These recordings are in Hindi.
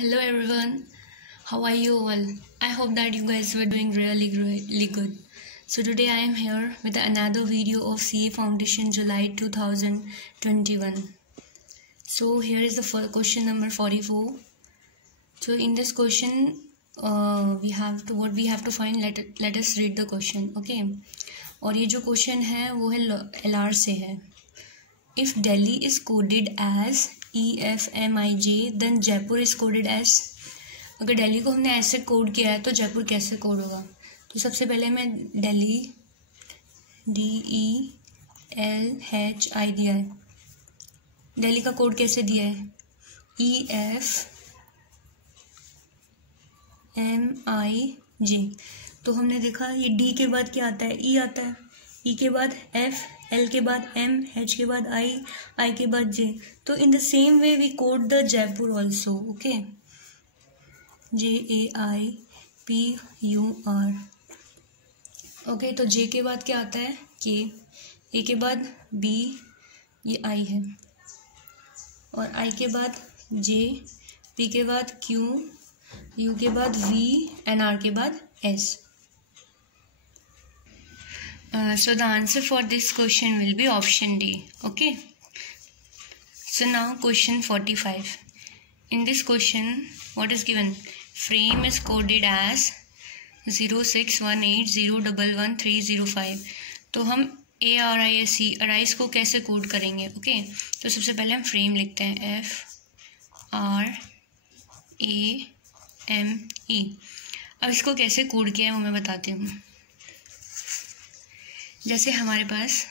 Hello everyone, how are you all? I hope that you guys were doing really good. So today I am here with another video of CA Foundation July 2021. So here is the first question number 44. So in this question we have to find. Let us read the question. Okay. और ये जो क्वेश्चन है वो है LR से है. If Delhi is coded as EFMIJ, then Jaipur is coded as. अगर दिल्ली को हमने ऐसे कोड किया है तो जयपुर कैसे कोड होगा? तो सबसे पहले हमें दिल्ली DELHI दिया है. दिल्ली का कोड कैसे दिया है? EFMIJ. तो हमने देखा ये D के बाद क्या आता है? E आता है. E के बाद F, L के बाद M, H के बाद I के बाद J. तो in the same way we code the Jaipur also. Okay, JAIPUR. Okay, तो J के बाद क्या आता है? K. A के बाद B, ये I है. और I के बाद J, P के बाद Q, U के बाद V and R के बाद S. So the answer for this question will be option D. Okay. So now question 45. In this question, what is given? Frame is coded as 0618011305. तो हम ARISE को कैसे कोड करेंगे? ओके, तो सबसे पहले हम फ्रेम लिखते हैं FRAME. अब इसको कैसे कोड किया है वो मैं बताती हूँ. जैसे हमारे पास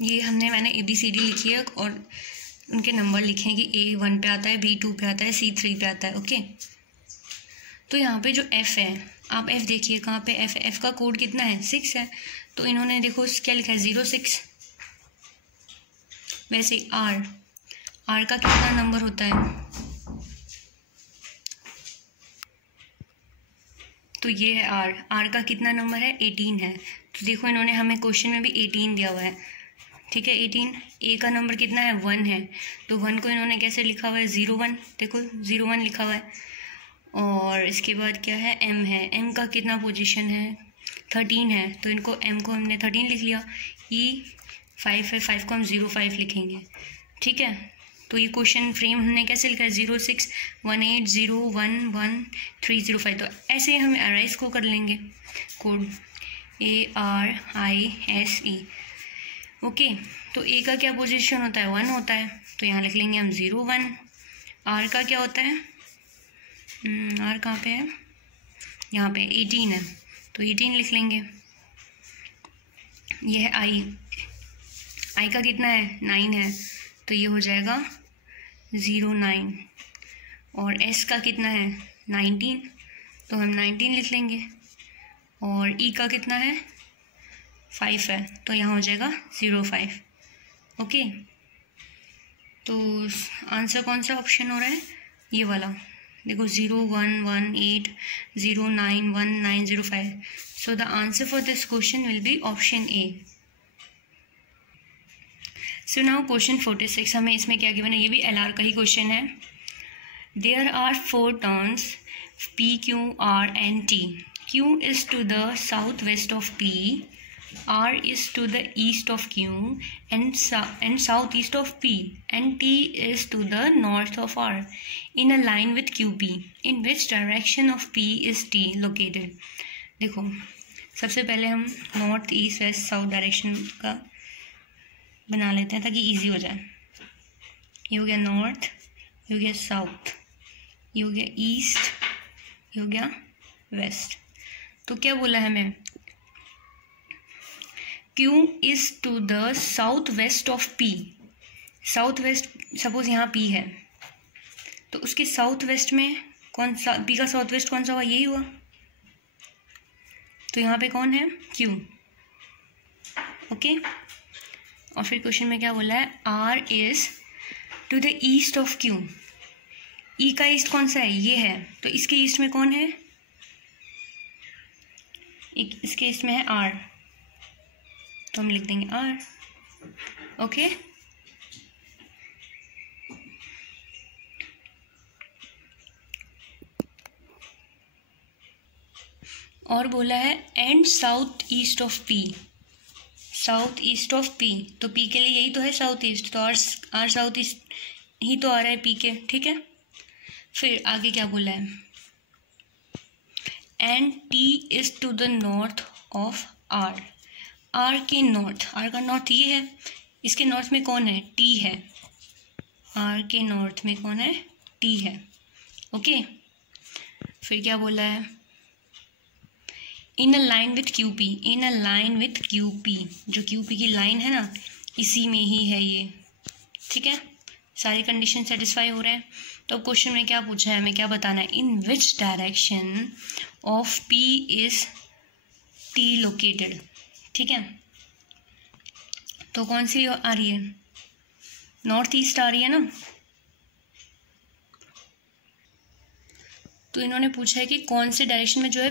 ये मैंने ABCD लिखी है और उनके नंबर लिखे हैं कि A 1 पे आता है, B 2 पे आता है, C 3 पे आता है. ओके, तो यहाँ पे जो F है, आप F देखिए कहाँ पे F है. F का कोड कितना है? 6 है. तो इन्होंने देखो क्या लिखा है? 06. वैसे R का कितना नंबर होता है? तो ये है R का कितना नंबर है? 18 है. तो देखो इन्होंने हमें क्वेश्चन में भी 18 दिया हुआ है. ठीक है, 18. A का नंबर कितना है? 1 है. तो 1 को इन्होंने कैसे लिखा हुआ है? 01. देखो 01 लिखा हुआ है. और इसके बाद क्या है? M है. M का कितना पोजीशन है? 13 है. तो M को हमने 13 लिख लिया. E 5 है. 5 को हम 05 लिखेंगे. ठीक है, तो ये क्वेश्चन फ्रेम हमने कैसे लिखा है? 0618011305. तो ऐसे ही हम ARISE को कर लेंगे कोड ARISE. ओके, तो A का क्या पोजीशन होता है? 1 होता है. तो यहाँ लिख लेंगे हम 01. R का क्या होता है? R कहाँ पे है? यहाँ पे 18 है. तो 18 लिख लेंगे. ये है I का कितना है? 9 है. तो ये हो जाएगा 09. और S का कितना है? 19. तो हम 19 लिख लेंगे. और E का कितना है? 5 है. तो यहाँ हो जाएगा 05. ओके, तो आंसर कौन सा ऑप्शन हो रहा है? ये वाला. देखो 0118091905. सो the answer for this question will be option A. So now question 46. हमें इसमें क्या गिवन है? ये भी LR का ही क्वेश्चन है. There are 4 turns P, Q, R and T. Q is to the southwest of P, R is to the east of Q and southeast of P, and T is to the north of R in a line with QP. In which direction of P is T located? देखो सबसे पहले हम north, east, west, south direction का बना लेते हैं ताकि इजी हो जाए. ये हो गया नॉर्थ, ये हो गया साउथ, ये हो गया ईस्ट, ये हो गया वेस्ट. तो क्या बोला है हमें? Q is to the south west of P. South west, suppose यहाँ P है तो उसके साउथ वेस्ट में कौन सा? P का साउथ वेस्ट कौन सा हुआ? यही हुआ. तो यहाँ पे कौन है? Q. ओके, और फिर क्वेश्चन में क्या बोला है? R is to the east of Q. E का ईस्ट कौन सा है? ये है. तो इसके ईस्ट में कौन है? इसके ईस्ट में है R. तो हम लिख देंगे R. ओके, और बोला है and south east of P, south east of P, तो पी के लिए यही तो है साउथ ईस्ट, तो आर साउथ ईस्ट ही तो आ रहा है पी के, ठीक है। फिर आगे क्या बोला है, and T is to the north of R, R के नॉर्थ, आर का नॉर्थ ये है, इसके नॉर्थ में कौन है, टी है, आर के नॉर्थ में कौन है, टी है, ओके। फिर क्या बोला है, in a line with Q P, in a line with Q P, जो क्यू पी की लाइन है ना इसी में ही है ये, ठीक है। सारी कंडीशन सेटिस्फाई हो रहे हैं। तो अब क्वेश्चन में क्या पूछा है, हमें क्या बताना है, in which direction of P is T located, ठीक है। तो कौन सी आ रही है, नॉर्थ ईस्ट आ रही है ना। तो इन्होंने पूछा है कि कौन से डायरेक्शन में जो है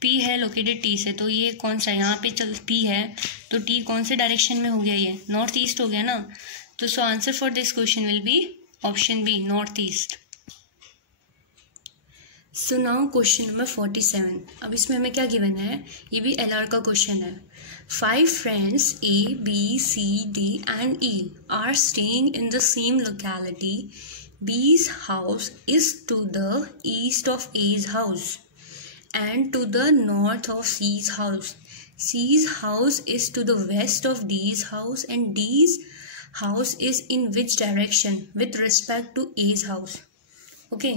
पी है लोकेटेड टी से, तो ये कौन सा, यहाँ पे चल पी है तो टी कौन से डायरेक्शन में हो गया, ये नॉर्थ ईस्ट हो गया ना। तो so answer for this question will be option B, north east. So now question number 47। अब इसमें हमें क्या गिवन है, ये भी एलआर का क्वेश्चन है। 5 friends A, B, C, D and E are staying in the same locality. B's house is to the east of A's house and to the north of C's house. C's house is to the west of D's house and D's house is in which direction with respect to A's house? Okay.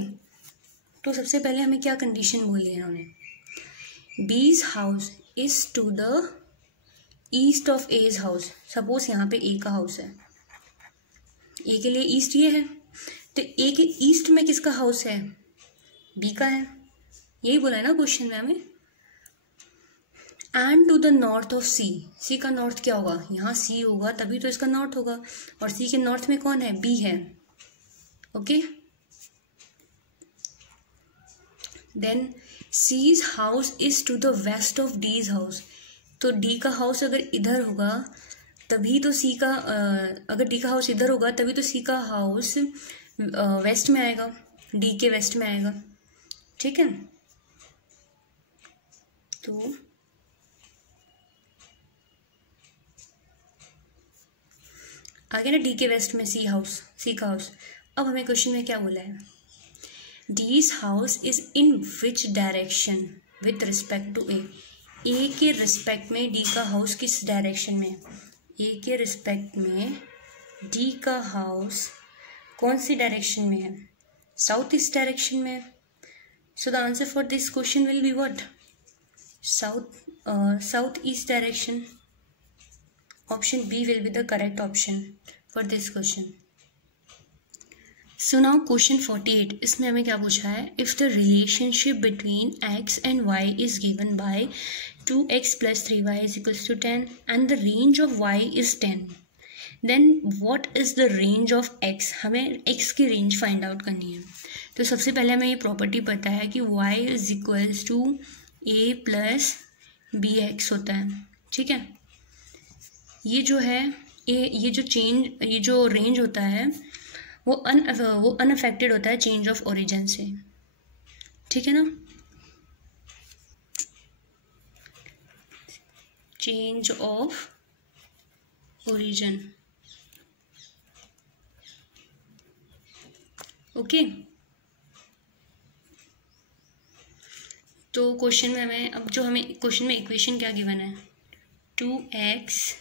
तो सबसे पहले हमें क्या कंडीशन बोली है इन्होंने, B's house is to the east of A's house. Suppose यहाँ पे ए का हाउस है, ए के लिए ईस्ट ये है, तो ए के ईस्ट में किसका हाउस है, बी का है, यही बोला है ना क्वेश्चन में हमें। And to the north of C, C का नॉर्थ क्या होगा, यहाँ सी होगा तभी तो इसका नॉर्थ होगा, और सी के नॉर्थ में कौन है, बी है, okay. Then C's house is to the west of D's house, तो डी का हाउस अगर इधर होगा तभी तो सी का, अगर डी का हाउस इधर होगा तभी तो सी का हाउस वेस्ट में आएगा, डी के वेस्ट में आएगा, ठीक है। तो आगे ना डी के वेस्ट में सी हाउस, सी का हाउस। अब हमें क्वेश्चन में क्या बोला है, D's house is in which direction with respect to A, A के रिस्पेक्ट में डी का हाउस किस डायरेक्शन में, ए के रिस्पेक्ट में डी का हाउस कौन सी डायरेक्शन में है, साउथ ईस्ट डायरेक्शन में। So the answer for this question will be what, south east direction. Option B will be the correct option for this question. So now question 48, इसमें हमें क्या पूछा है, if the relationship between x and y is given by 2x + 3y = 10 and the range of y is 10, then what is the range of x, हमें x की रेंज फाइंड आउट करनी है। तो सबसे पहले हमें ये प्रॉपर्टी पता है कि y = a + bx होता है, ठीक है। ये जो है ये जो रेंज होता है वो अनअफेक्टेड होता है चेंज ऑफ ओरिजिन से, ठीक है ना। Change of origin, okay. तो क्वेश्चन में हमें क्वेश्चन में इक्वेशन क्या गिवन है, 2x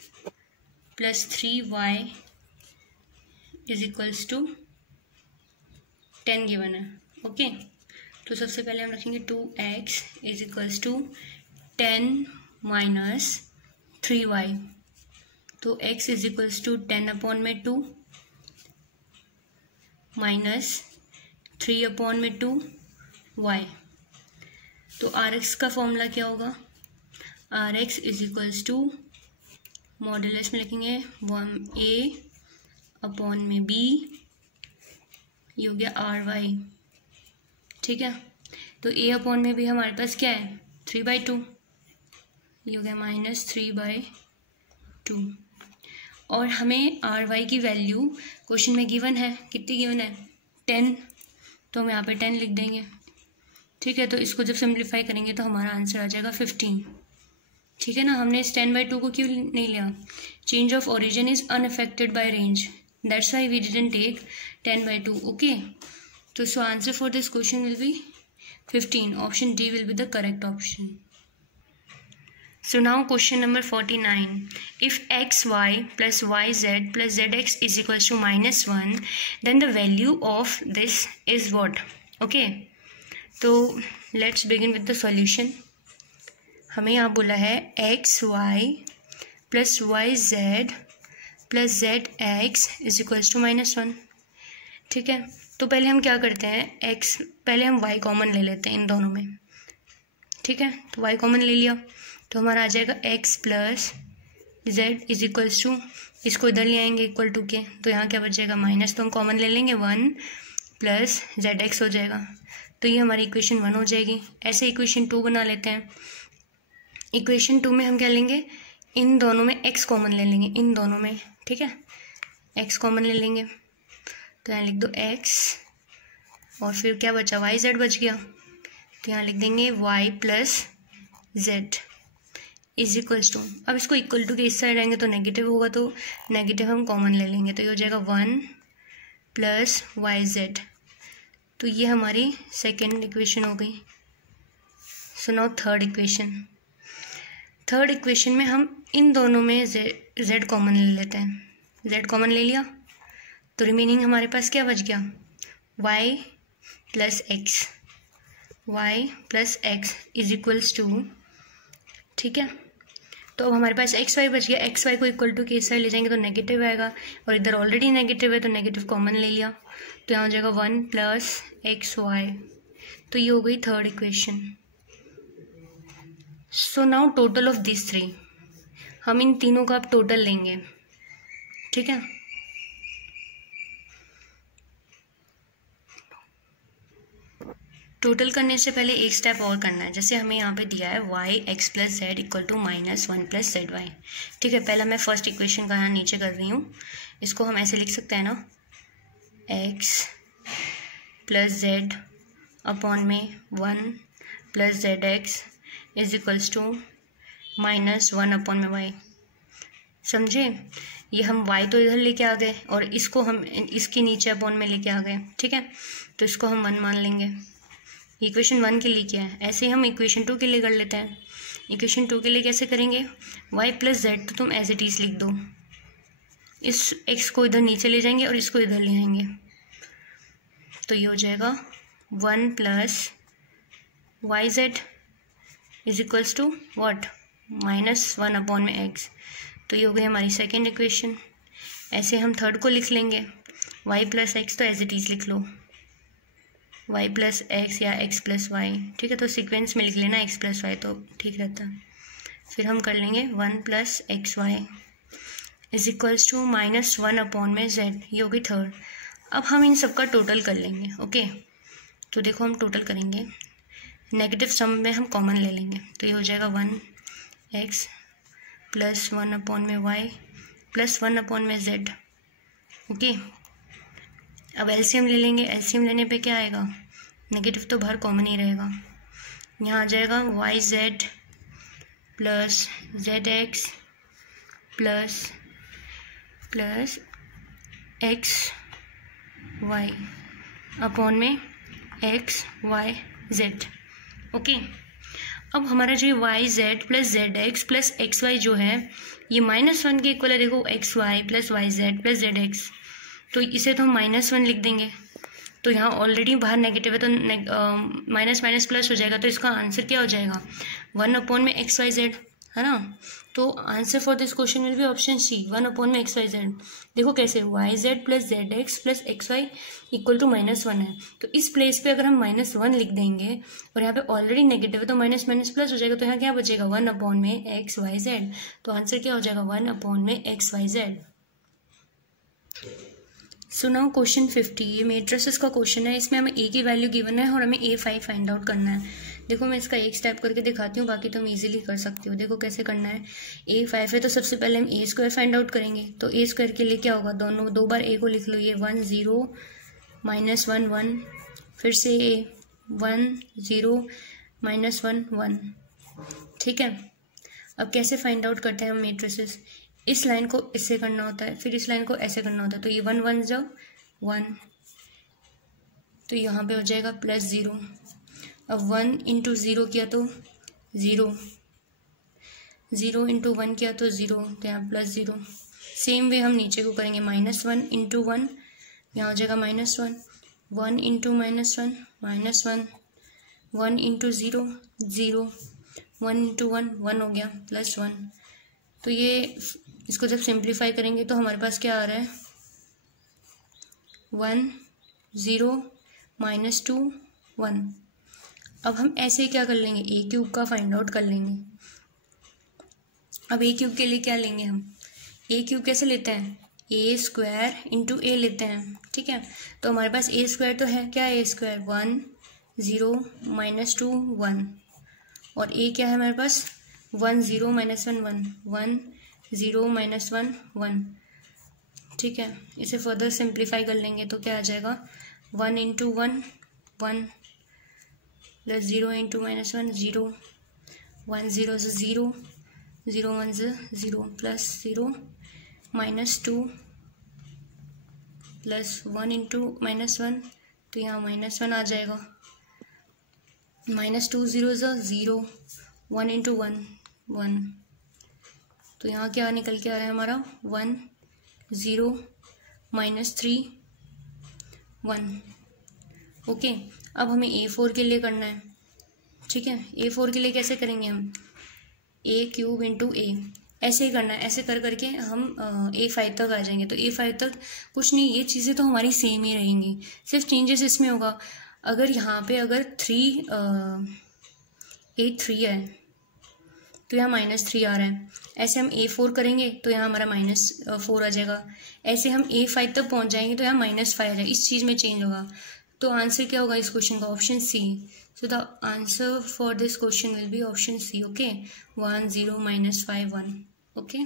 + 3y = 10 गिवन है, ओके। तो सबसे पहले हम रखेंगे 2x = 10 - 3y, तो x = 10/2 - 3/2 y। तो rx का फॉर्मूला क्या होगा, rx = मॉड्यूलस में लिखेंगे 1a/b, ये हो गया ry, ठीक है। तो a/b हमारे पास क्या है, 3/2, ये हो गया -3/2, और हमें ry की वैल्यू क्वेश्चन में गिवन है, कितनी गिवन है, 10, तो हम यहाँ पे 10 लिख देंगे। ठीक है, तो इसको जब सिंप्लीफाई करेंगे तो हमारा आंसर आ जाएगा 15। ठीक है ना, हमने इस 10/2 को क्यों नहीं लिया? Change of origin is unaffected by range, that's why we didn't take 10/2। Okay, तो so answer for this question will be 15. Option D will be the correct option. So now question number 49. If xy plus yz plus zx is equals to -1, then the value of this is what? Okay, तो let's begin with the solution. हमें यहाँ बोला है xy plus yz plus zx is equals to -1. ठीक है, तो पहले हम क्या करते हैं, x पहले हम y कॉमन ले लेते हैं इन दोनों में। ठीक है, तो y कॉमन ले लिया तो हमारा आ जाएगा x plus z is equals to, इसको इधर ले आएंगे इक्वल टू के, तो यहाँ क्या बचेगा माइनस, तो हम कॉमन ले लेंगे 1 प्लस zx हो जाएगा, तो ये हमारी इक्वेशन 1 हो जाएगी। ऐसे इक्वेशन 2 बना लेते हैं। इक्वेशन 2 में हम क्या लेंगे, इन दोनों में x कॉमन ले लेंगे, इन दोनों में। ठीक है, x कॉमन ले लेंगे तो यहाँ लिख दो x, और फिर क्या बचा, वाई जेड बच गया, तो यहाँ लिख देंगे y plus Z is equals to, अब इसको इक्वल टू के इस साइड आएंगे तो नेगेटिव होगा, तो नेगेटिव हम कॉमन ले लेंगे, तो ये हो जाएगा 1 प्लस वाई जेड, तो ये हमारी सेकेंड इक्वेशन हो गई। So now third equation. Third equation में हम इन दोनों में जेड कॉमन ले लेते हैं, जेड कॉमन ले लिया तो रिमेनिंग हमारे पास क्या बच गया, y plus X, Y plus X is equals to. ठीक है, तो अब हमारे पास एक्स वाई बच गया, एक्स वाई को इक्वल टू के इस साइड ले जाएंगे तो नेगेटिव आएगा, और इधर ऑलरेडी नेगेटिव है तो नेगेटिव कॉमन ले लिया, तो यहाँ हो जाएगा 1 प्लस एक्स वाई, तो ये हो गई third equation. So now total of this 3, हम इन तीनों का अब टोटल लेंगे। ठीक है, टोटल करने से पहले एक स्टेप और करना है, जैसे हमें यहाँ पे दिया है y x plus Z equal to -1 plus Z Y. ठीक है, पहला मैं फर्स्ट इक्वेशन का यहाँ नीचे कर रही हूँ, इसको हम ऐसे लिख सकते हैं ना, x प्लस जेड अपॉन में 1 plus Z X is equals to -1 upon में y। समझे, ये हम y तो इधर लेके आ गए और इसको हम इसके नीचे अपॉन में लेके आ गए। ठीक है, तो इसको हम 1 मान लेंगे, इक्वेशन 1 के लिए क्या है, ऐसे ही हम इक्वेशन 2 के लिए कर लेते हैं। इक्वेशन 2 के लिए कैसे करेंगे, y प्लस जेड तो तुम एज इट इज लिख दो, इस x को इधर नीचे ले जाएंगे और इसको इधर ले आएंगे, तो ये हो जाएगा 1 plus Y Z is equals to what, -1 upon में x, तो ये हो गई हमारी सेकेंड इक्वेशन। ऐसे हम थर्ड को लिख लेंगे, y प्लस एक्स तो एज इट इज लिख लो, y प्लस एक्स या x प्लस वाई। ठीक है, तो सीक्वेंस में लिख लेना x प्लस वाई तो ठीक रहता है। फिर हम कर लेंगे 1 plus X Y is equals to -1 upon में z, ये हो गई थर्ड। अब हम इन सब का टोटल कर लेंगे। ओके, तो देखो हम टोटल करेंगे, नेगेटिव सम में हम कॉमन ले लेंगे, तो ये हो जाएगा 1x प्लस 1 अपॉन में y प्लस 1 अपॉन में z। ओके, अब एलसीएम ले लेंगे, एलसीएम लेने पे क्या आएगा, नेगेटिव तो बाहर कॉमन ही रहेगा, यहाँ आ जाएगा Y Z plus Z X plus X Y upon में एक्स वाई जेड। ओके, अब हमारा जो Y Z plus Z X plus X Y जो है ये -1 के इक्वल है। देखो X Y plus Y Z plus Z X, तो इसे तो हम -1 लिख देंगे, तो यहाँ ऑलरेडी बाहर नेगेटिव है तो माइनस माइनस प्लस हो जाएगा, तो इसका आंसर क्या हो जाएगा 1 अपॉन में एक्स वाई जेड, है ना। तो answer for this question will be option C, 1 upon में एक्स वाई जेड। देखो कैसे, Y Z plus Z X plus X Y equal to -1 है, तो इस प्लेस पे अगर हम -1 लिख देंगे और यहाँ पे ऑलरेडी नेगेटिव है तो माइनस माइनस प्लस हो जाएगा, तो यहाँ क्या बचेगा 1 अपॉन में एक्स वाई जेड, तो आंसर क्या हो जाएगा 1 अपॉन में X Y Z. So now question 50, ये मेट्रिसेस का क्वेश्चन है, इसमें हमें ए की वैल्यू गिवन है और हमें A5 फाइंड आउट करना है। देखो मैं इसका एक स्टेप करके दिखाती हूँ, बाकी तुम इजीली कर सकती हो। देखो कैसे करना है, A5 है तो सबसे पहले हम A² फाइंड आउट करेंगे, तो A² के लिए क्या होगा, दो बार A को लिख लो, ये 1 0 -1 1, फिर से A 1 0 -1 1। ठीक है, अब कैसे फाइंड आउट करते हैं हम मेट्रिसेस? इस लाइन को इससे करना होता है, फिर इस लाइन को ऐसे करना होता है, तो ये 1 1 जाओ 1, तो यहाँ पे हो जाएगा +0। अब 1 × 0 किया तो 0, 0 × 1 किया तो 0, तो यहाँ +0। सेम वे हम नीचे को करेंगे, -1 × 1, यहाँ हो जाएगा -1, 1 × -1 -1, 1 × 0 0, 1 × 1 1 हो गया, +1। तो ये इसको जब सिंप्लीफाई करेंगे तो हमारे पास क्या आ रहा है, 1 0 -2 1। अब हम ऐसे ही क्या कर लेंगे, a³ का फाइंड आउट कर लेंगे। अब a³ के लिए क्या लेंगे हम, a³ कैसे लेते हैं, a² × a लेते हैं। ठीक है, तो हमारे पास a² तो है, क्या है a², 1 0 -2 1, और a क्या है हमारे पास, 1 0 -1 1, 1 0 -1 1। ठीक है, इसे फर्दर सिंप्लीफाई कर लेंगे तो क्या आ जाएगा, 1 × 1 1 +0 × -1 0, 1 0 से 0, 0 1 से 0, +0 -2 +1 × -1, तो यहाँ -1 आ जाएगा, -2 0 से 0, 1 × 1 1, तो यहाँ क्या निकल के आ रहा है हमारा, 1 0 -3 1। ओके, अब हमें a4 के लिए करना है। ठीक है, a4 के लिए कैसे करेंगे हम, a³ × a, ऐसे ही करना है, ऐसे कर करके हम a5 तक आ जाएंगे। तो a5 तक कुछ नहीं, ये चीज़ें तो हमारी सेम ही रहेंगी, सिर्फ चेंजेस इसमें होगा, अगर यहाँ पे अगर a3 है तो यहाँ -3 आ रहा है, ऐसे हम a4 करेंगे तो यहाँ हमारा -4 आ जाएगा, ऐसे हम a5 तक पहुँच जाएंगे तो यहाँ -5 आ जाएगा, इस चीज़ में चेंज होगा। तो आंसर क्या होगा इस क्वेश्चन का, option C. So the answer for this question will be option C. Okay, 1 0 -5 1। Okay.